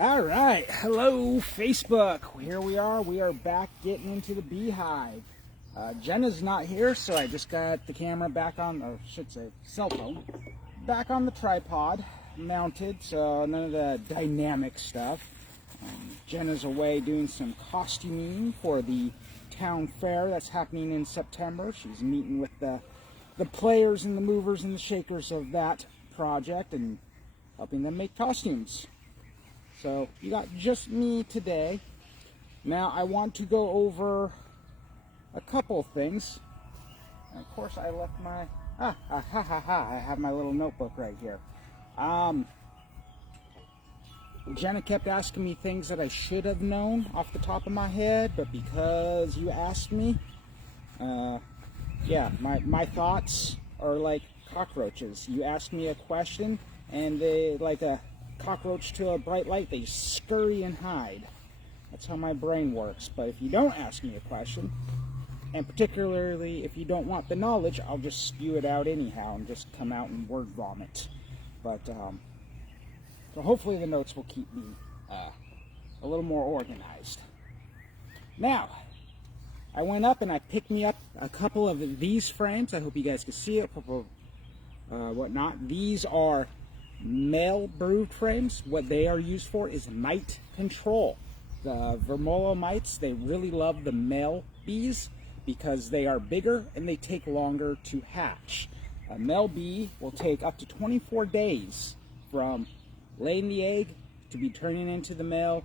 All right, hello Facebook. Here we are back getting into the beehive. Jenna's not here, so I just got the camera back on, or I should say cell phone, back on the tripod, mounted, so none of the dynamic stuff. Jenna's away doing some costuming for the town fair that's happening in September. She's meeting with the players and the movers and the shakers of that project and helping them make costumes. So you got just me today. Now I want to go over a couple things. And of course I left my, I have my little notebook right here. Jenna kept asking me things that I should have known off the top of my head, but because you asked me, yeah, my thoughts are like cockroaches. You ask me a question and they, like a cockroach to a bright light, they scurry and hide. That's how my brain works. But if you don't ask me a question, and particularly if you don't want the knowledge, I'll just spew it out anyhow and just come out and word vomit. But so hopefully the notes will keep me a little more organized. Now I went up and I picked me up a couple of these frames. I hope you guys can see it, whatnot. These are male brood frames. What they are used for is mite control. The vermola mites, they really love the male bees because they are bigger and they take longer to hatch. A male bee will take up to 24 days from laying the egg to be turning into the male,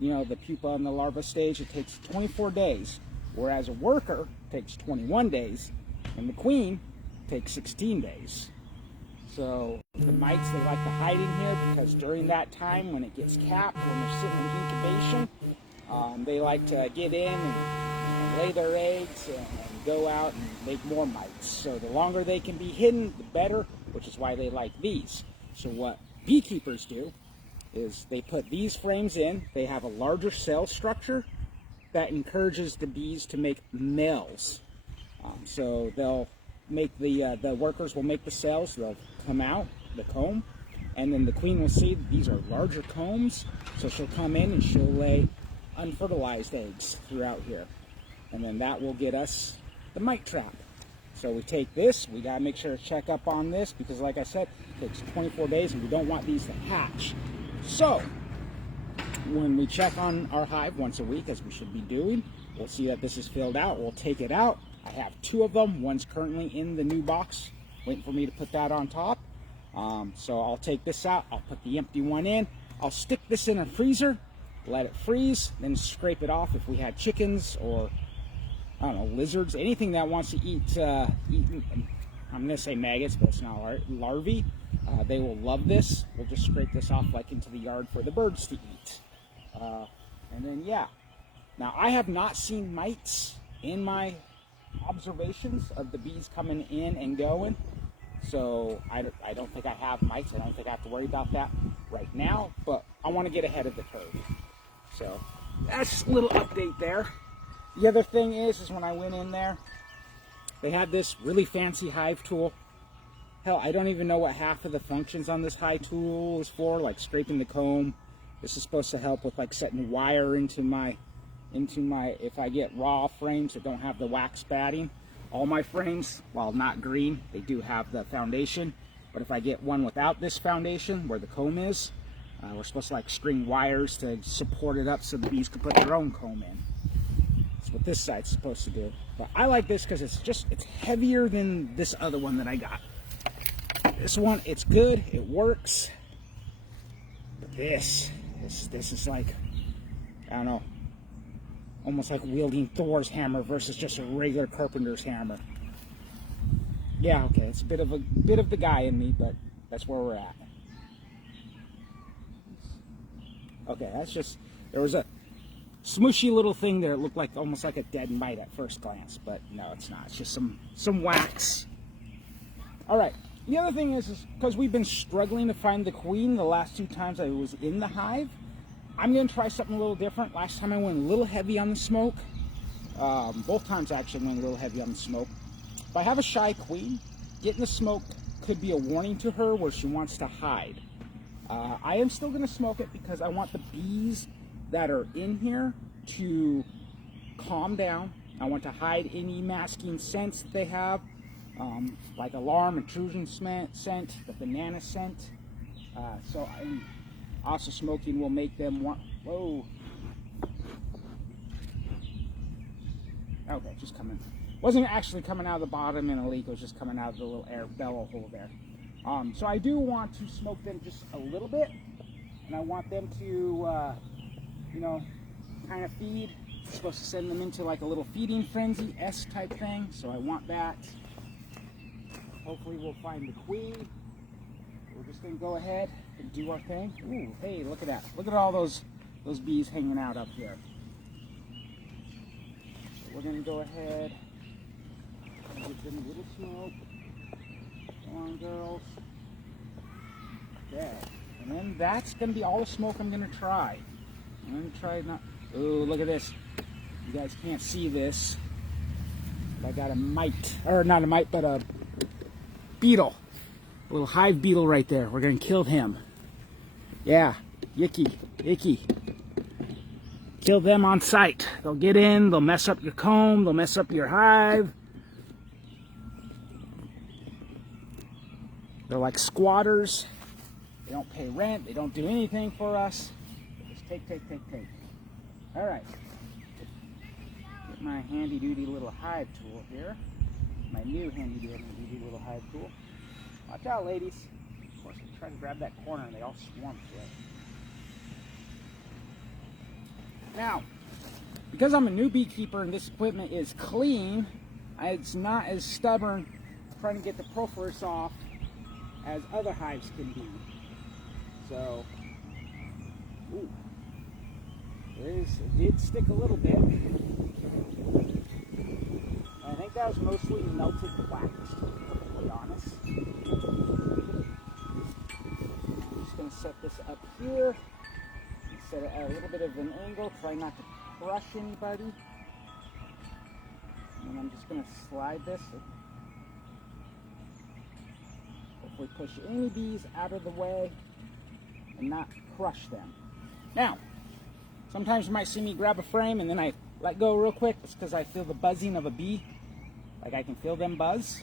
the pupa and the larva stage. It takes 24 days, whereas a worker takes 21 days and the queen takes 16 days. So the mites, they like to hide in here because during that time when it gets capped, when they're sitting in incubation, they like to get in and lay their eggs and go out and make more mites. So the longer they can be hidden, the better, which is why they like these. So what beekeepers do is they put these frames in. They have a larger cell structure that encourages the bees to make males. So they'll make the workers will make the cells. They'll come out the comb, and then the queen will see these are larger combs, so she'll come in and she'll lay unfertilized eggs throughout here, and then that will get us the mite trap. So we take this, we got to make sure to check up on this because like I said, it takes 24 days and we don't want these to hatch. So when we check on our hive once a week, as we should be doing, we'll see that this is filled out. We'll take it out. I have two of them. One's currently in the new box, waiting for me to put that on top. So I'll take this out. I'll put the empty one in. I'll stick this in a freezer, let it freeze, then scrape it off. If we had chickens or, I don't know, lizards, anything that wants to eat, I'm going to say maggots, but it's not larvae, they will love this. We'll just scrape this off like into the yard for the birds to eat. And then, yeah. Now, I have not seen mites in my observations of the bees coming in and going, so I don't think I have mites. I don't think I have to worry about that right now, but I want to get ahead of the curve. So that's a little update there. The other thing is when I went in there, they had this really fancy hive tool. Hell, I don't even know what half of the functions on this hive tool is for, like scraping the comb. This is supposed to help with like setting wire into my, if I get raw frames that don't have the wax batting. All my frames, while not green, they do have the foundation. But if I get one without this foundation, where the comb is, we're supposed to like string wires to support it up so the bees can put their own comb in. That's what this side's supposed to do. But I like this because it's heavier than this other one that I got. This one, it's good, it works. But this is like, I don't know, almost like wielding Thor's hammer versus just a regular carpenter's hammer. Yeah, okay, it's a bit of the guy in me, but that's where we're at. Okay, that's just, there was a smooshy little thing there. It looked like almost like a dead mite at first glance, but no, it's not. It's just some wax. All right. The other thing is because we've been struggling to find the queen the last two times I was in the hive, I'm going to try something a little different. Last time I went a little heavy on the smoke. Both times actually I went a little heavy on the smoke. If I have a shy queen, getting the smoke could be a warning to her where she wants to hide. I am still going to smoke it because I want the bees that are in here to calm down. I want to hide any masking scents that they have, like alarm, intrusion scent, the banana scent. So also smoking will make them want, whoa. Okay, just coming. Wasn't actually coming out of the bottom in a leak, it was just coming out of the little air bellow hole there. So I do want to smoke them just a little bit, and I want them to, you know, kind of feed. I'm supposed to send them into like a little feeding frenzy-esque type thing, so I want that. Hopefully we'll find the queen. We're just gonna go ahead and do our thing. Ooh, hey, look at that. Look at all those bees hanging out up here. So we're gonna go ahead and give them a little smoke. Come on, girls. Okay. And then that's gonna be all the smoke I'm gonna try. I'm gonna try not. Ooh, look at this. You guys can't see this. But I got a mite, or not a mite, but a beetle. A little hive beetle right there. We're gonna kill him. Yeah, yicky, icky. Kill them on sight. They'll get in, they'll mess up your comb, they'll mess up your hive. They're like squatters. They don't pay rent, they don't do anything for us. They just take. All right. Get my handy dandy little hive tool here. My new handy dandy little hive tool. Watch out, ladies. Of course, I try to grab that corner and they all swarm to it. Now, because I'm a new beekeeper and this equipment is clean, it's not as stubborn trying to get the propolis off as other hives can be. So, ooh, it did stick a little bit. I think that was mostly melted wax, to be perfectly honest. I'm just going to set this up here. Set it at a little bit of an angle. Try not to crush anybody. And I'm just going to slide this. Hopefully push any bees out of the way and not crush them. Now, sometimes you might see me grab a frame and then I let go real quick. It's because I feel the buzzing of a bee. Like I can feel them buzz.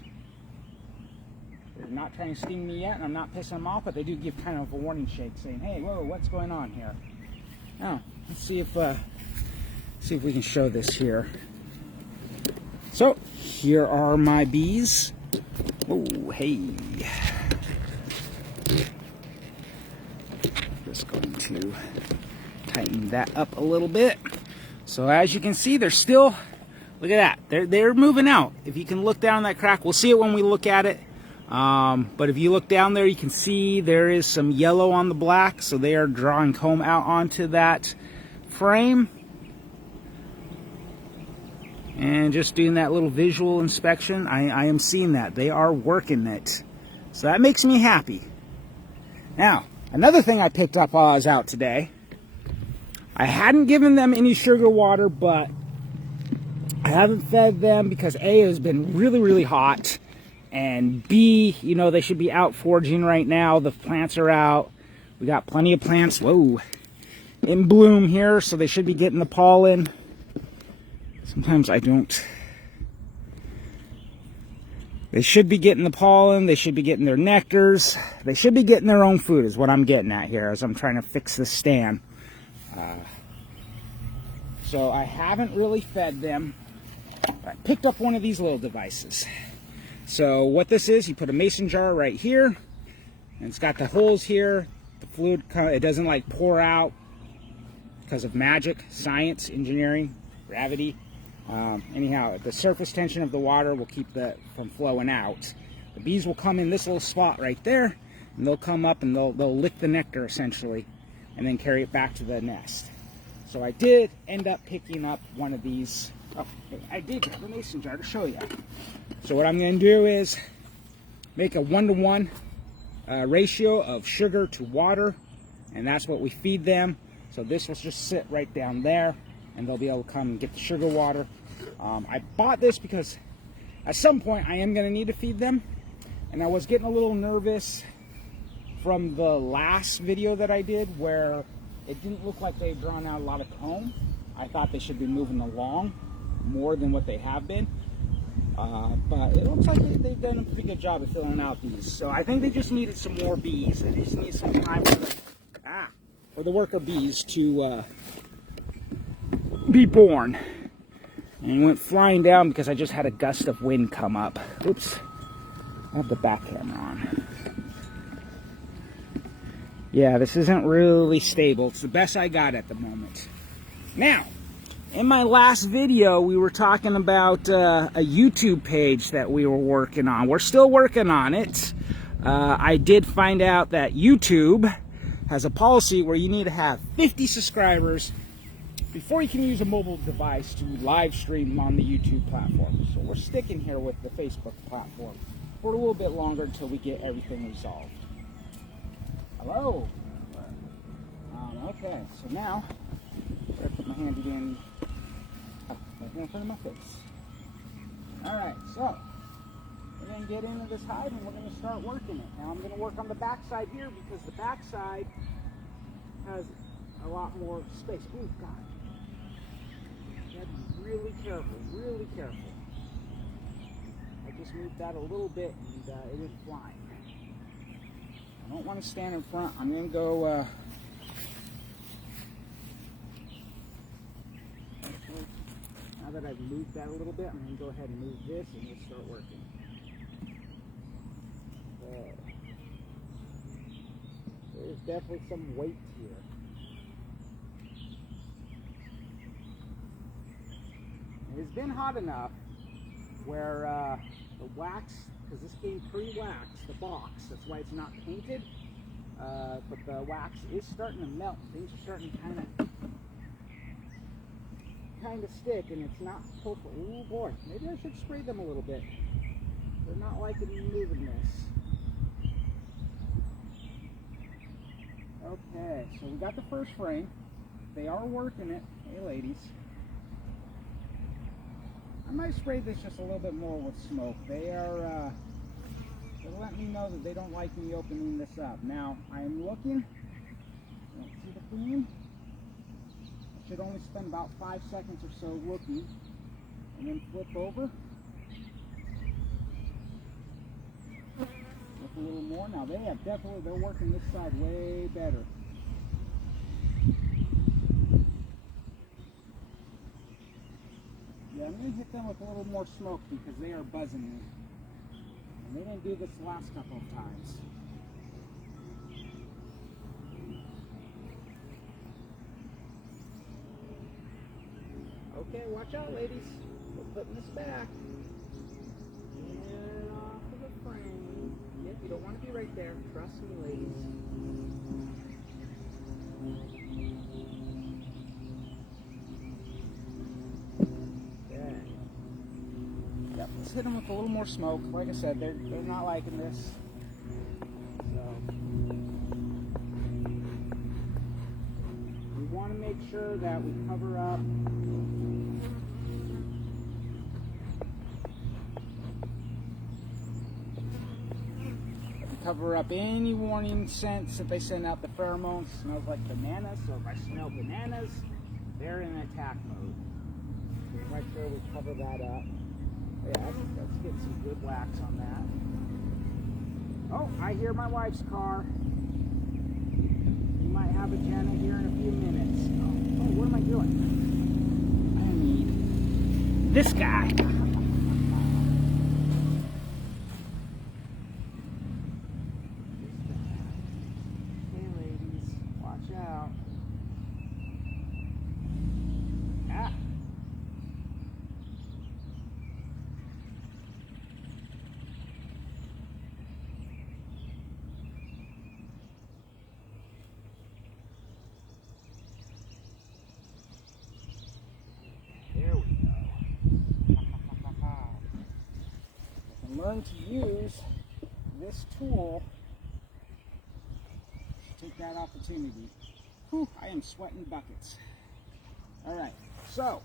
They're not trying to sting me yet, and I'm not pissing them off, but they do give kind of a warning shake, saying, "Hey, whoa, what's going on here?" Now, let's see if we can show this here. So here are my bees. Oh, hey. Just going to tighten that up a little bit. So as you can see, they're still. Look at that. They're moving out. If you can look down that crack, we'll see it when we look at it. But if you look down there, you can see there is some yellow on the black. So they are drawing comb out onto that frame. And just doing that little visual inspection, I am seeing that. They are working it. So that makes me happy. Now, another thing I picked up while I was out today. I hadn't given them any sugar water, but I haven't fed them because A, it has been really, really hot, and B, you know, they should be out foraging right now. The plants are out. We got plenty of plants, whoa, in bloom here, so they should be getting the pollen. Sometimes I don't. They should be getting the pollen. They should be getting their nectars. They should be getting their own food is what I'm getting at here as I'm trying to fix this stand. So I haven't really fed them. I picked up one of these little devices. So what this is, you put a mason jar right here, and it's got the holes here. The fluid, it doesn't like pour out because of magic, science, engineering, gravity. Anyhow, the surface tension of the water will keep that from flowing out. The bees will come in this little spot right there, and they'll come up and they'll lick the nectar essentially, and then carry it back to the nest. So I did end up picking up one of these. Oh, I did grab a mason jar to show you. So what I'm going to do is make a 1-to-1 ratio of sugar to water, and that's what we feed them. So this will just sit right down there, and they'll be able to come and get the sugar water. I bought this because at some point I am going to need to feed them, and I was getting a little nervous from the last video that I did where it didn't look like they'd drawn out a lot of comb. I thought they should be moving along more than what they have been. But it looks like they've done a pretty good job of filling out these. So I think they just needed some more bees. They just need some time for the worker bees to be born. And he went flying down because I just had a gust of wind come up. Oops. I have the back camera on. Yeah, this isn't really stable. It's the best I got at the moment. Now, in my last video, we were talking about a YouTube page that we were working on. We're still working on it. I did find out that YouTube has a policy where you need to have 50 subscribers before you can use a mobile device to live stream on the YouTube platform. So we're sticking here with the Facebook platform for a little bit longer until we get everything resolved. Hello. Okay, so now I'm going to put my hand again right in front of my face. Alright, so we're going to get into this hive and we're going to start working it. Now I'm going to work on the back side here because the back side has a lot more space. Oh God. You have to be really careful, really careful. I just moved that a little bit and it is flying. I don't want to stand in front. I'm going to go now that I've moved that a little bit, I'm going to go ahead and move this and we'll start working. There's definitely some weight here. It's been hot enough where the wax, because this came pre-waxed, the box, that's why it's not painted, but the wax is starting to melt. Things are starting to kind of stick, and it's not purple. Oh boy, maybe I should spray them a little bit. They're not liking me moving this. Okay, so we got the first frame. They are working it. Hey ladies. I might spray this just a little bit more with smoke. They're letting me know that they don't like me opening this up. Now, I am looking. You don't see the queen? I should only spend about 5 seconds or so looking. And then flip over. Look a little more. Now, they're working this side way better. Yeah, I'm going to hit them with a little more smoke because they are buzzing me. And they didn't do this the last couple of times. Okay, watch out, ladies. We're putting this back. Get off of the frame. Yep, you don't want to be right there. Trust me, ladies. Yep, let's hit them with a little more smoke. Like I said, they're not liking this. So we want to make sure that we cover up any warning scents that they send out. The pheromones smells like bananas, so if I smell bananas, they're in attack mode. So make sure we cover that up. Yeah, let's get some good wax on that. Oh, I hear my wife's car. You might have a Jenna here in a few minutes. Oh, what am I doing? I need this guy. Hey, ladies, watch out. Ah. Learn to use this tool to take that opportunity. Whew, I am sweating buckets. Alright, so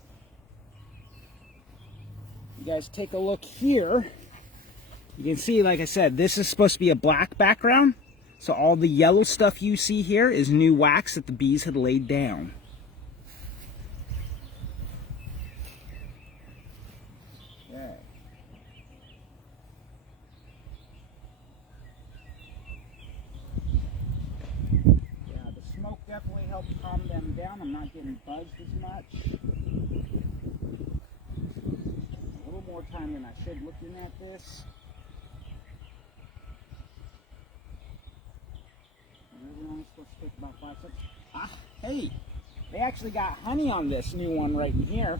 you guys take a look here. You can see, like I said, this is supposed to be a black background. So all the yellow stuff you see here is new wax that the bees had laid down. Okay. Yeah, the smoke definitely helped calm them down. I'm not getting buzzed as much. A little more time than I should looking at this. We're only supposed to take about 5 seconds. Ah, hey, they actually got honey on this new one right in here.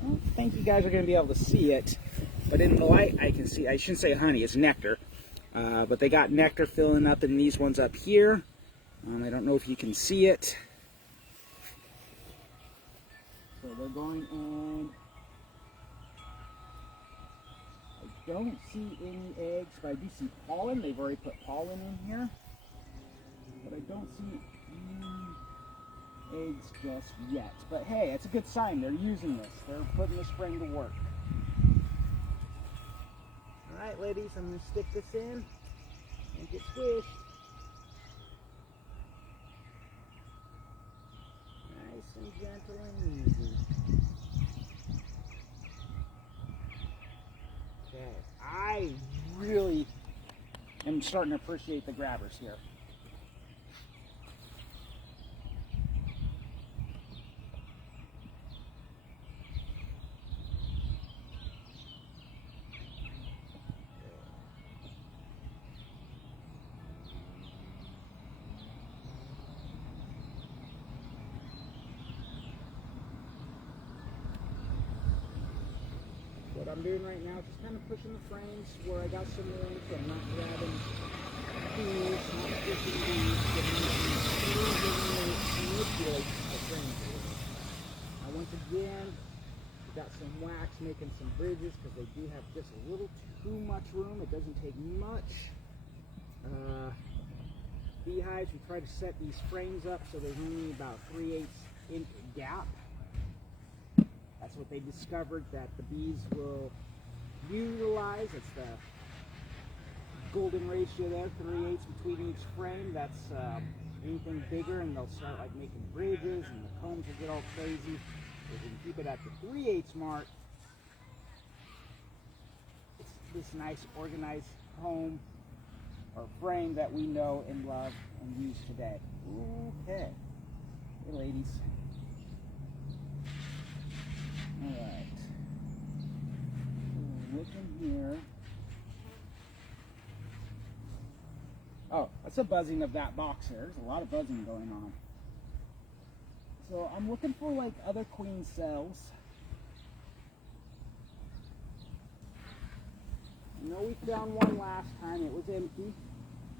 I don't think you guys are going to be able to see it, but in the light I can see. I shouldn't say honey, it's nectar. But they got nectar filling up in these ones up here. I don't know if you can see it. So they're going in. I don't see any eggs, but I do see pollen. They've already put pollen in here. But I don't see any eggs just yet. But hey, it's a good sign. They're using this. They're putting this spring to work. Alright, ladies, I'm going to stick this in and get squished. Nice and gentle and easy. Okay, I really am starting to appreciate the grabbers here. What I'm doing right now is just kind of pushing the frames where I got some room, so I'm not grabbing bees, not pushing bees, getting manipulate the frames a little. Now once again, we got some wax making some bridges because they do have just a little too much room. It doesn't take much. Beehives, we try to set these frames up so there's only about 3/8 inch gap. That's what they discovered that the bees will utilize. It's the golden ratio there, 3/8 between each frame. That's anything bigger and they'll start like making bridges and the combs will get all crazy. If we can keep it at the 3/8 mark, it's this nice organized comb or frame that we know and love and use today. Okay. Hey ladies. Alright, looking here. Oh, that's a buzzing of that box here. There's a lot of buzzing going on. So I'm looking for like other queen cells. I know we found one last time. It was empty.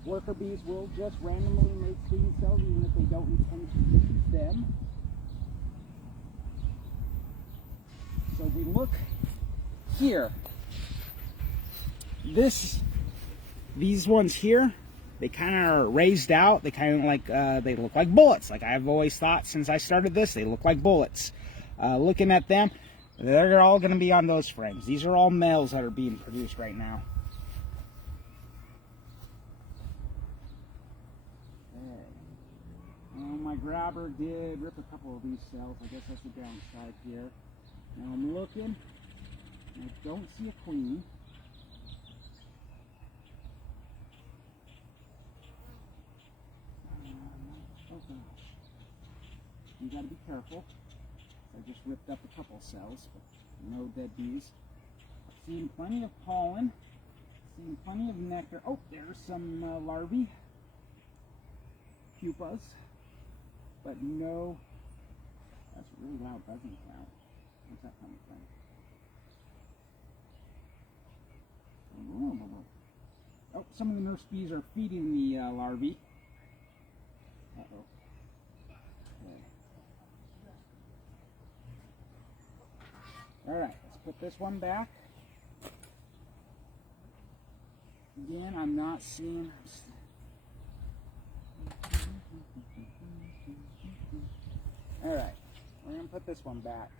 Worker bees will just randomly make queen cells even if they don't intend to use them. So we look here. These ones here, they kind of are raised out. They kind of like, they look like bullets. Like I've always thought since I started this, they look like bullets. Looking at them, they're all going to be on those frames. These are all males that are being produced right now. Okay. Well, my grabber did rip a couple of these cells. I guess that's the downside here. Now I'm looking, and I don't see a queen. Oh gosh. You gotta be careful. I just ripped up a couple cells, but no dead bees. I've seen plenty of pollen, seen plenty of nectar. Oh, there's some larvae, pupas, but no, that's a really loud buzzing sound. Where's that coming from? Oh, some of the nurse bees are feeding the larvae. Uh-oh. Okay. Alright, let's put this one back. Again, I'm not seeing... Alright, we're going to put this one back.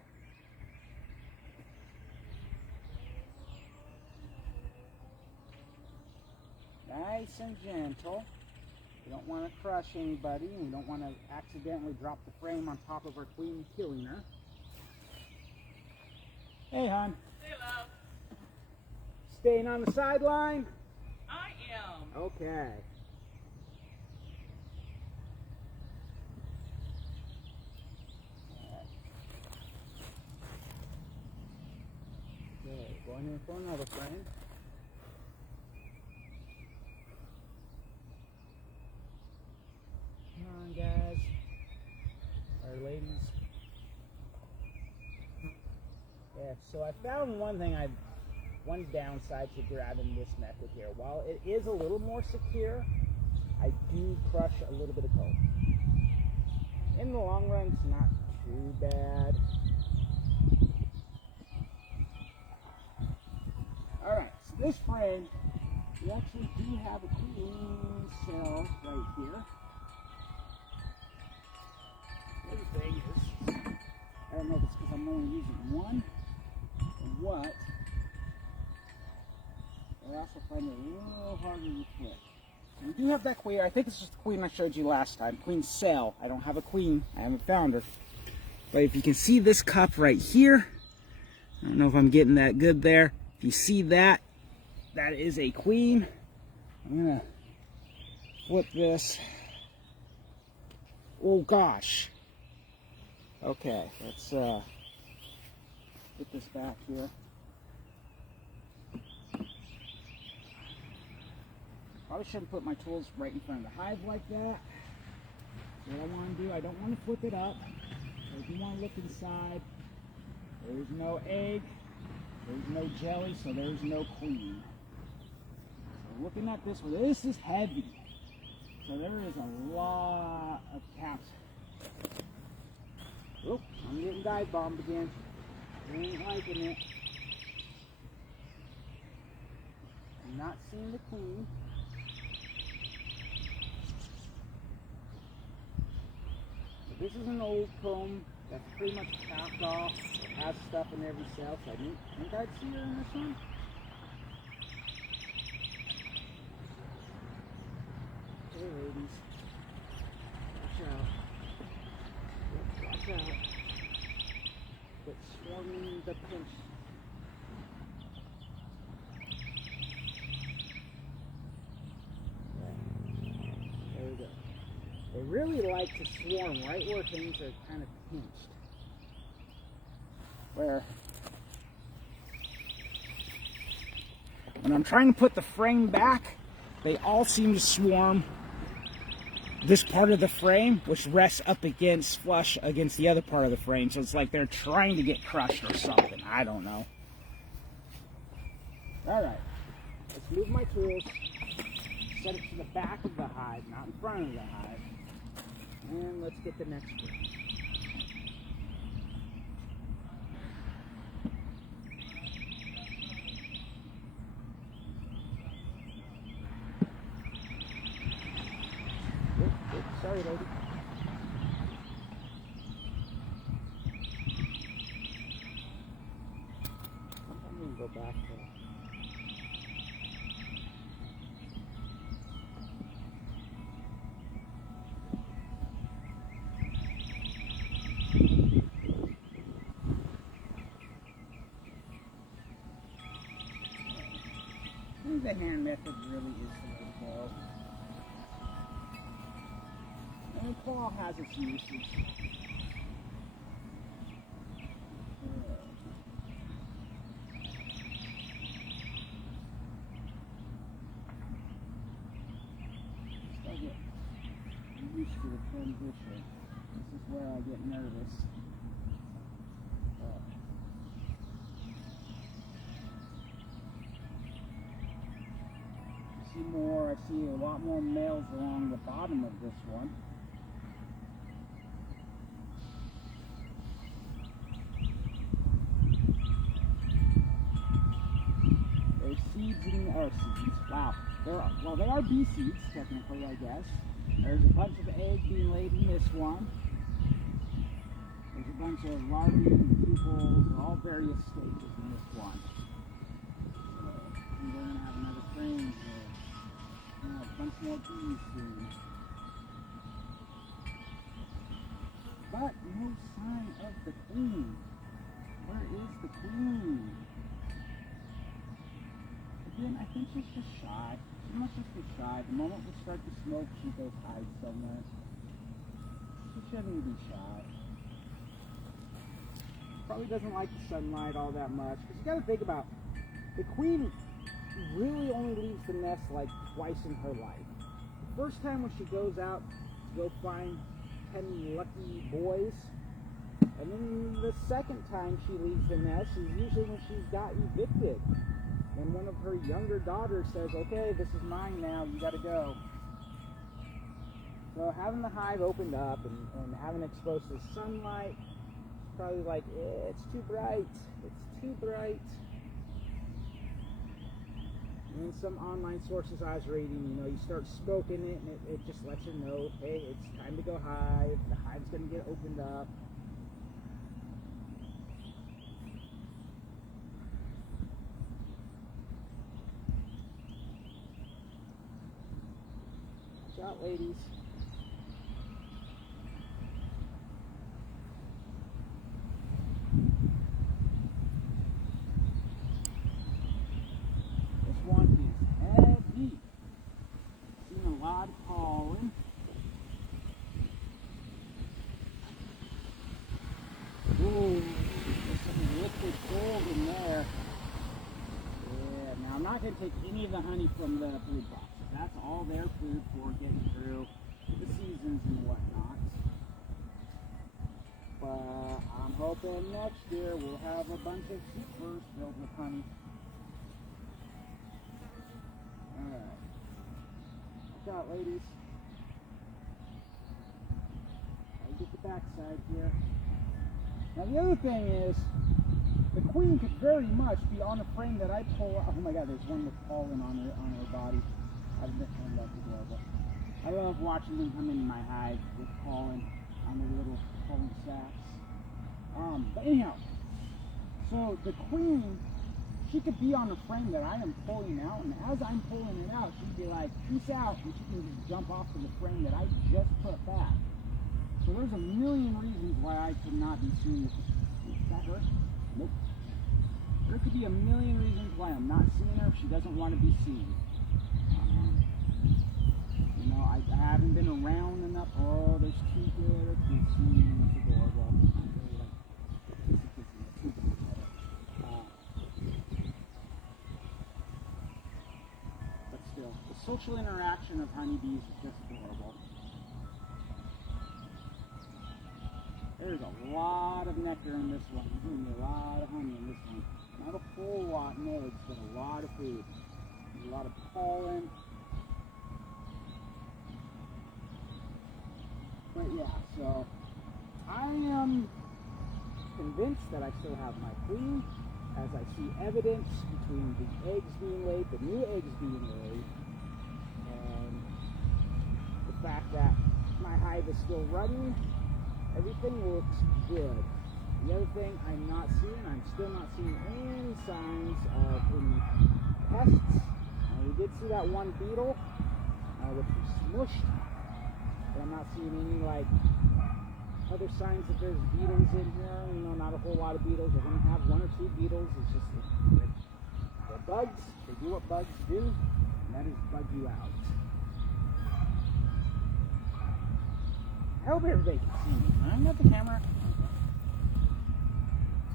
Nice and gentle. We don't want to crush anybody, and we don't want to accidentally drop the frame on top of our queen, killing her. Hey, hon. Hey, love. Staying on the sideline? I am. Okay. Okay, going in for another frame. Come on, guys. Or ladies. Yeah, so I found one downside to grabbing this method here. While it is a little more secure, I do crush a little bit of comb. In the long run, it's not too bad. Alright, so this frame, we actually do have a queen cell right here. The thing is, I don't know if it's because I'm only using one or what. I also find it a little harder to flip. So we do have that queen. I think this is the queen I showed you last time. Queen cell. I don't have a queen. I haven't found her. But if you can see this cup right here, I don't know if I'm getting that good there. If you see that, that is a queen. I'm going to flip this. Oh gosh. Okay, let's get this back here. Probably shouldn't put my tools right in front of the hive like that. What I want to do, I don't want to flip it up. I do want to look inside. There's no egg. There's no jelly, so there's no queen. So looking at this one, this is heavy. So there is a lot of caps. Oh, I'm getting dive bombed again. I ain't liking it. I'm not seeing the queen. But this is an old comb that's pretty much capped off. It has stuff in every cell, so I didn't think I'd see her in this one. Hey ladies, watch out. Watch out. Quit swarming the pinch. There we go. They really like to swarm right where things are kind of pinched. Where when I'm trying to put the frame back, they all seem to swarm this part of the frame, which rests up against, flush against the other part of the frame. So it's like they're trying to get crushed or something. I don't know. Alright, let's move my tools, set it to the back of the hive, not in front of the hive. And let's get the next one. Sorry, lady. I'm going to go back there. I think the hand method really is the way to go. And claw has its uses. I get used to the transition. This is where I get nervous. I see a lot more males along the bottom of this one. There's seeds in, or seeds, wow. They are bee seeds, technically, I guess. There's a bunch of eggs being laid in this one. There's a bunch of larvae and pupils, all various stages in this one. So, we're going to have another frame here. A bunch more bees soon. but no sign of the queen. Where is the queen? Again, I think she's just shy. She must just be shy. The moment we start to smoke, she goes hide somewhere. She shouldn't be shy. Probably doesn't like the sunlight all that much. Because you got to think about, the queen really only leaves the nest like twice in her life. The first time when she goes out to go find 10 lucky boys, and then the second time she leaves the nest is usually when she's got evicted. When one of her younger daughters says, okay, this is mine now, you gotta go. So having the hive opened up and having it exposed to sunlight, probably like, it's too bright, it's too bright. And then some online sources I was reading, you start smoking it and it just lets her know, hey, it's time to go hive, the hive's gonna get opened up. Watch out, ladies. This one is heavy. Seen a lot of pollen. Ooh, there's some liquid gold in there. Yeah, now I'm not going to take any of the honey from the brood boxes. That's all their food for getting through the seasons and whatnot. But I'm hoping next year we'll have a bunch of keepers filled with honey. Alright. Watch out, ladies. I'll get the backside here. Now the other thing is, the queen could very much be on a frame that I pull out. Oh my god, there's one with pollen on her body. That's adorable. I love watching them come into my hive with pollen on their little pollen sacks. But anyhow, so the queen, she could be on a frame that I am pulling out, and as I'm pulling it out, she'd be like, peace out, and she can just jump off to the frame that I just put back. So there's a million reasons why I could not be seen with this. Is that her? Nope. There could be a million reasons why I'm not seeing her if she doesn't want to be seen. I haven't been around enough. Oh, there's two good. That's adorable. But still, the social interaction of honeybees is just adorable. There's a lot of nectar in this one. There's going to be a lot of honey in this one. Not a whole lot in eggs, but a lot of food. There's a lot of pollen. But yeah, so I am convinced that I still have my queen, as I see evidence between the eggs being laid, the new eggs being laid, and the fact that my hive is still running. Everything looks good. The other thing I'm still not seeing any signs of any pests. We did see that one beetle, which was smushed. But I'm not seeing any other signs that there's beetles in here. Not a whole lot of beetles. We're going to have one or two beetles. It's just they're bugs. They do what bugs do, and that is bug you out. I hope everybody can see me. I'm at the camera.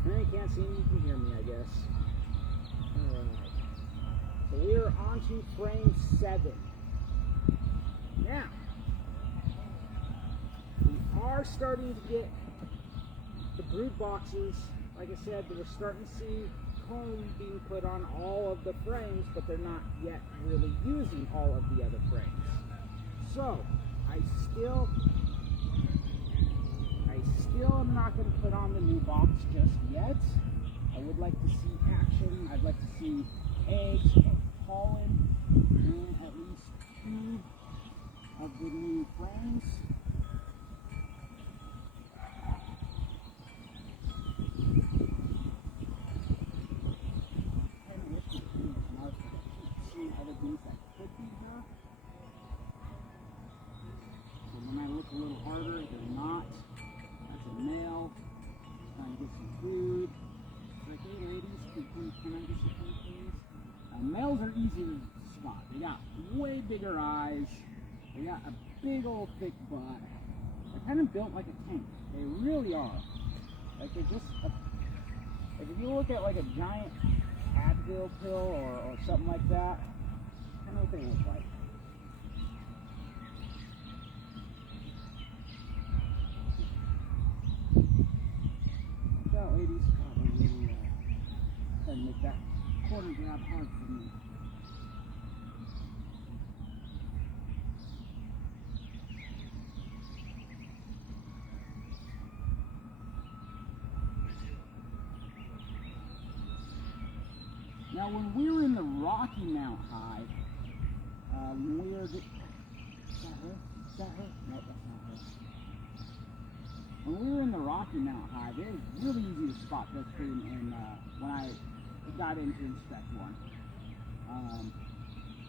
If you can't see me, you can hear me, I guess. Alright. So we are on to frame 7. Now, we are starting to get the brood boxes. Like I said, we're starting to see comb being put on all of the frames, but they're not yet really using all of the other frames. So, I still am not going to put on the new box just yet. I would like to see action. I'd like to see eggs and pollen in at least 2 of the new frames. I wish the queen was not seeing other bees that could be here. So when I look a little harder, they're not. easier to spot. They got way bigger eyes. They got a big old thick butt. They're kind of built like a tank. They really are. Like they're just, like if you look at like a giant Advil pill or something like that, kind of what they look like. Watch out, ladies. Oh, they're really trying to make that quarter grab hard for me. Now, when we were in the Rocky Mount Hive, when we were... Is that her? Is that her? No, that's not her. When we were in the Rocky Mount Hive, it was really easy to spot this thing and when I got in to inspect one.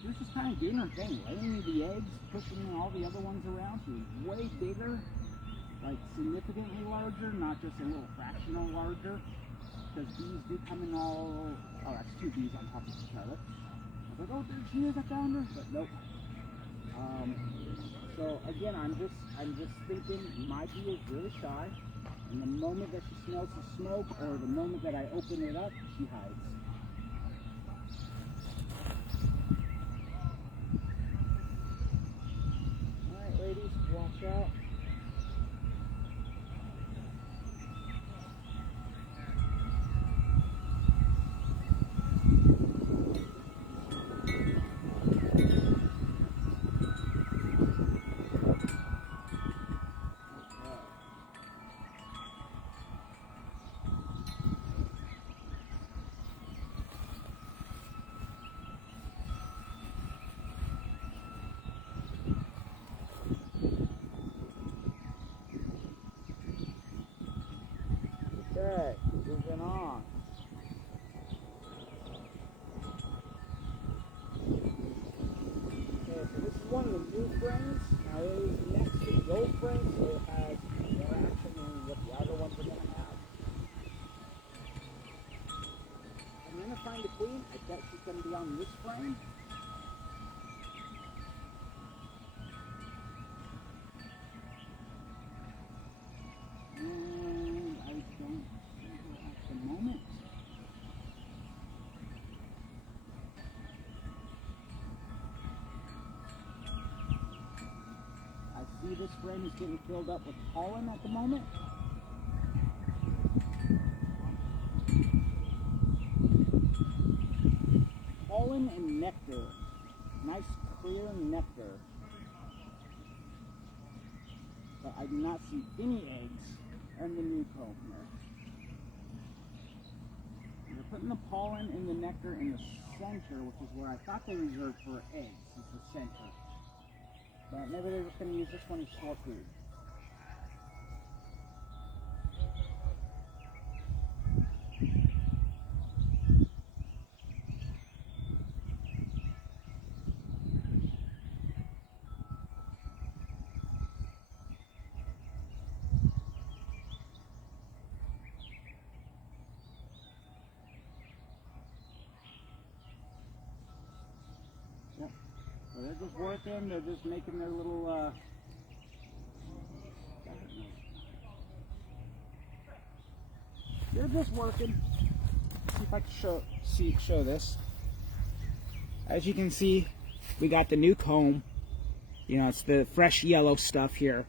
She was just kind of doing her thing, laying the eggs, pushing all the other ones around. She was way bigger, like significantly larger, not just a little fractional larger. Because bees do come in all, oh, that's two bees on top of each other. I was like, oh, there she is, I found her, but nope. So again, I'm just thinking my bee is really shy, and the moment that she smells the smoke, or the moment that I open it up, she hides. All right, ladies, watch out. Okay, moving on. Okay, so this is one of the new frames. Now it is next to the old frame, so it has more action than what the other ones are going to have. I'm going to find a queen. I bet she's going to be on this frame. This frame is getting filled up with pollen at the moment. Pollen and nectar. Nice clear nectar. But I do not see any eggs in the new comb here. They're putting the pollen and the nectar in the center, which is where I thought they reserved for eggs, is the center. But maybe they're just going to use this one as store food. Yep. So they're just working, they're just making their little, they're just working. See if I can show this. As you can see, we got the new comb. You know, it's the fresh yellow stuff here.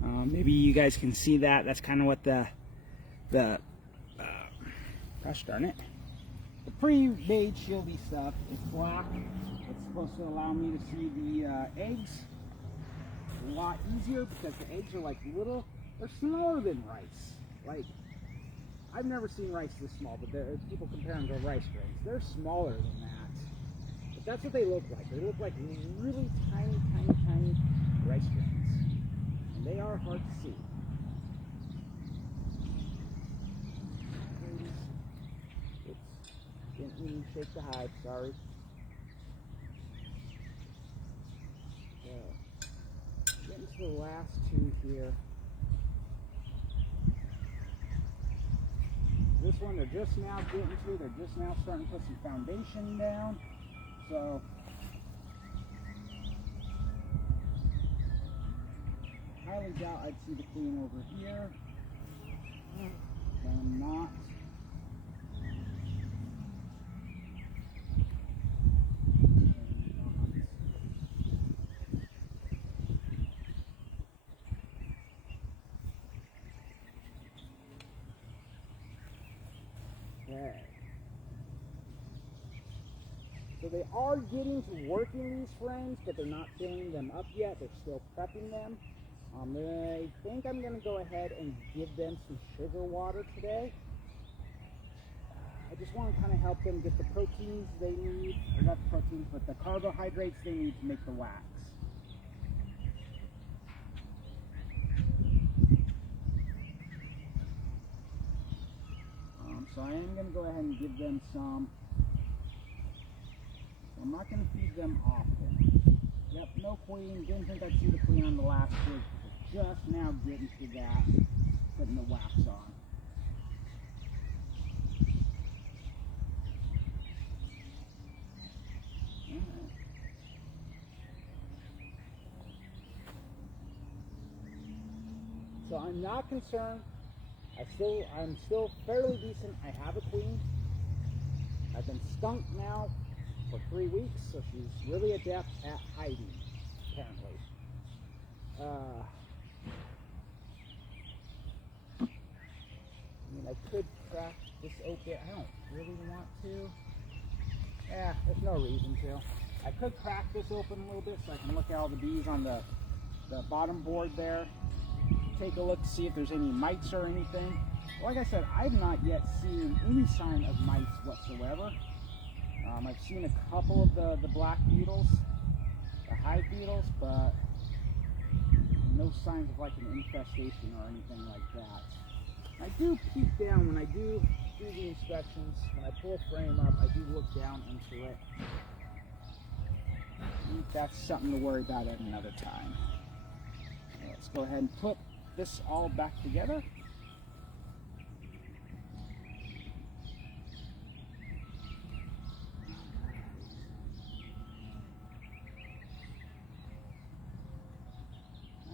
Maybe you guys can see that. That's kind of what the gosh darn it. The pre-made shieldy stuff is black. It's supposed to allow me to see the eggs a lot easier because the eggs are like little, they're smaller than rice. Like, I've never seen rice this small, but people compare them to rice grains. They're smaller than that. But that's what they look like. They look like really tiny, tiny, tiny rice grains. And they are hard to see. Didn't mean to shake the hive, sorry. Getting to the last two here. This one they're just now getting to. They're just now starting to put some foundation down. So highly doubt I'd see the queen over here. I'm not. Okay. So they are getting to working these frames, but they're not filling them up yet. They're still prepping them. I think I'm going to go ahead and give them some sugar water today. I just want to kind of help them get the proteins they need, or not the proteins, but the carbohydrates they need to make the wax. So I am going to go ahead and give them some. I'm not going to feed them often. Yep, no queen. Didn't think I'd see the queen on the last week. Just now getting to that, putting the wax on. Alright. So I'm not concerned. I'm still fairly decent. I have a queen. I've been skunked now for 3 weeks, so she's really adept at hiding, apparently. I could crack this open. I don't really want to. There's no reason to. I could crack this open a little bit so I can look at all the bees on the bottom board there. Take a look to see if there's any mites or anything. Like I said, I've not yet seen any sign of mites whatsoever. I've seen a couple of the black beetles, the hive beetles, but no signs of like an infestation or anything like that. I do peek down when I do the inspections. When I pull a frame up, I do look down into it. That's something to worry about at another time. Let's go ahead and put this all back together.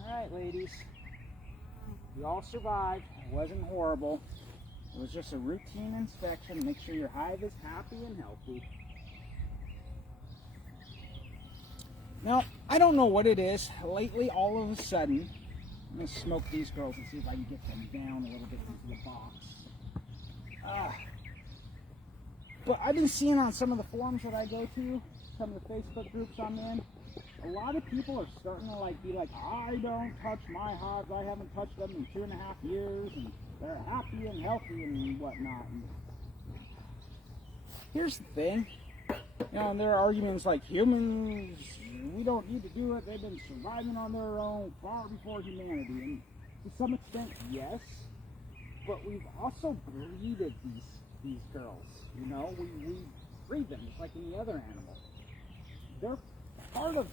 Alright, ladies. You all survived. It wasn't horrible. It was just a routine inspection. Make sure your hive is happy and healthy. Now, I don't know what it is. Lately, all of a sudden, I'm going to smoke these girls and see if I can get them down a little bit into the box. But I've been seeing on some of the forums that I go to, some of the Facebook groups I'm in, a lot of people are starting to be like, I don't touch my hives. I haven't touched them in 2.5 years, and they're happy and healthy and whatnot. And here's the thing. And there are arguments like humans, we don't need to do it. They've been surviving on their own far before humanity. And to some extent, yes. But we've also breeded these girls. We breed them just like any other animal. They're part of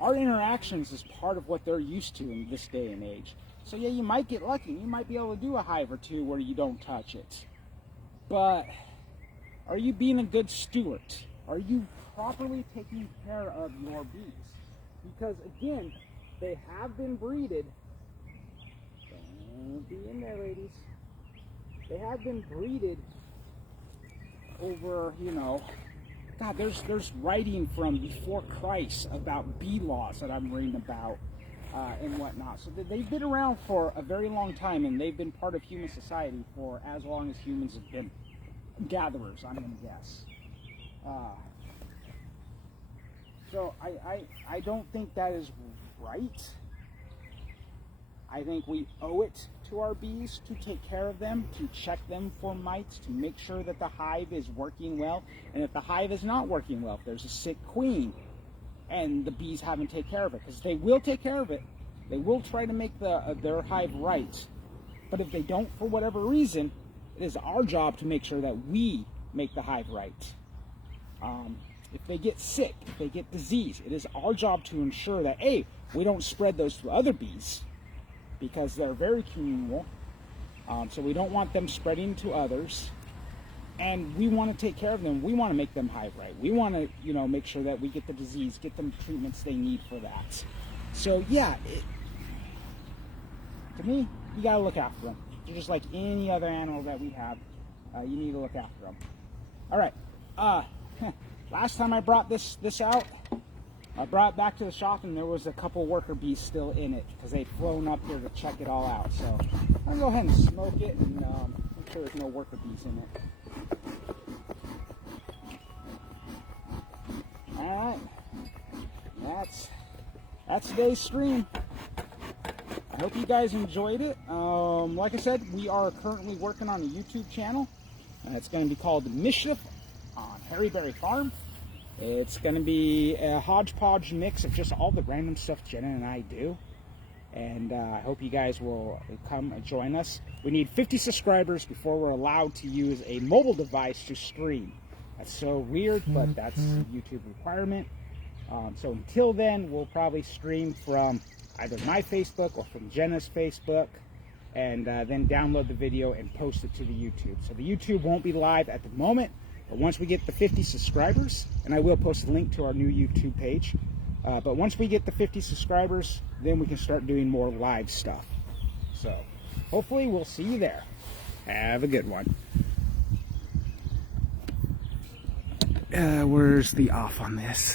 our interactions is part of what they're used to in this day and age. So yeah, you might get lucky. You might be able to do a hive or two where you don't touch it. But are you being a good steward? Are you properly taking care of your bees? Because again, they have been breeded. Don't be in there, ladies. They have been breeded over, God, there's writing from before Christ about bee laws that I'm reading about and whatnot. So they've been around for a very long time, and they've been part of human society for as long as humans have been gatherers, I'm going to guess. So I don't think that is right. I think we owe it to our bees to take care of them, to check them for mites, to make sure that the hive is working well. And if the hive is not working well, if there's a sick queen and the bees haven't taken care of it, because they will take care of it, they will try to make their hive right. But if they don't, for whatever reason, it is our job to make sure that we make the hive right. If they get sick, if they get disease, it is our job to ensure that, A, we don't spread those to other bees, because they're very communal, So we don't want them spreading to others. And we want to take care of them. We want to make them hive right. We want to, you know, make sure that we get the disease, get them treatments they need for that. So yeah, to me, you got to look after them. They're just like any other animal that we have. You need to look after them. All right. Last time I brought this out, I brought it back to the shop and there was a couple worker bees still in it because they'd flown up here to check it all out. So I'm going to go ahead and smoke it and make sure there's no worker bees in it. All right. That's today's stream. I hope you guys enjoyed it. Like I said, we are currently working on a YouTube channel. It's going to be called Mischief on Harryberry Farm. It's going to be a hodgepodge mix of just all the random stuff Jenna and I do. And I hope you guys will come and join us. We need 50 subscribers before we're allowed to use a mobile device to stream. That's so weird, but that's a YouTube requirement. So until then, we'll probably stream from either my Facebook or from Jenna's Facebook, and then download the video and post it to the YouTube. So the YouTube won't be live at the moment, but once we get the 50 subscribers, and I will post a link to our new YouTube page, but once we get the 50 subscribers, then we can start doing more live stuff. So hopefully we'll see you there. Have a good one. Where's the off on this?